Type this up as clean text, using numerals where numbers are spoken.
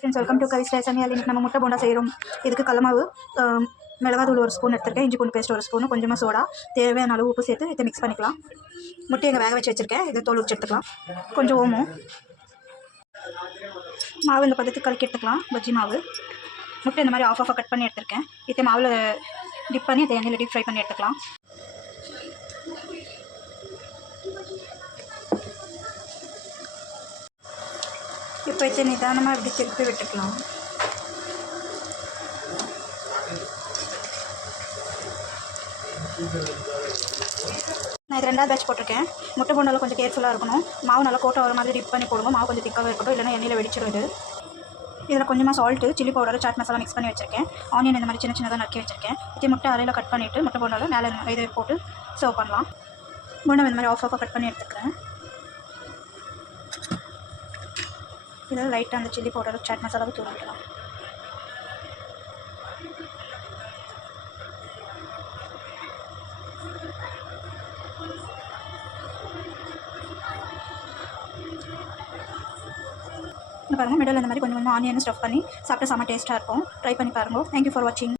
Friends, welcome to கவிஸ் ரேசமியால். இன்றைக்கி நம்ம முட்டை போண்டா செய்கிறோம். இதுக்கு கடலமாவு, மிளகாத்தூள் 1 ஸ்பூன் எடுத்துருக்கேன், இஞ்சி பூண்டு பேஸ்ட் 1 ஸ்பூன், கொஞ்சமாக சோடா, தேவையான அளவு உப்பு சேர்த்து இதை மிக்ஸ் பண்ணிக்கலாம். முட்டையை இங்கே வேக வச்சு வச்சுருக்கேன், இதை தோல் உரிச்சு எடுத்துக்கலாம். கொஞ்சம் ஓமம், மாவு இந்த பதத்துக்கு கலக்கி எடுத்துக்கலாம். பஜ்ஜி மாவு, முட்டை இந்த மாதிரி ஆஃபாக கட் பண்ணி எடுத்துருக்கேன். இதை மாவில் டிப் பண்ணி இதை எண்ணெயில் டீப் ஃப்ரை பண்ணி எடுத்துக்கலாம். இப்போ இதை நிதானமாக இப்படி திருப்பி விட்டுக்கலாம். நான் இது 2வது பேட்ச் போட்டிருக்கேன். முட்டை போண்டாலும் கொஞ்சம் கேர்ஃபுல்லாக இருக்கணும். மாவு நல்லா கோட்டை வர மாதிரி டிப் பண்ணி போடுவோம். மாவு கொஞ்சம் திக்காக இருக்கட்டும், இல்லைனா எண்ணெயில் வெடிச்சிடுது. இதில் கொஞ்சமாக salt, chilli powder, chaat masala mix பண்ணி வச்சுருக்கேன். ஆனியன் இந்த மாதிரி சின்ன சின்னதாக நறுக்கி வச்சுருக்கேன். இதே முட்டை அரையில் கட் பண்ணிவிட்டு முட்டை போண்டாலும் மேலே இதை போட்டு சர்வ் பண்ணலாம். முட்டை இந்த மாதிரி ஆஃபாக கட் பண்ணி எடுத்துக்கிறேன். இதில் லைட்டாக அந்த சில்லி பவுடர், சாட் மசாலாவை தூவி விடலாம். பாருங்கள், மிடில் இந்த மாதிரி கொஞ்சம் ஆனியன் ஸ்டஃப் பண்ணி சாப்பிட்டு செம்ம டேஸ்ட்டாக இருக்கும். ட்ரை பண்ணி பாருங்கள். தேங்க்யூ ஃபார் வாட்சிங்.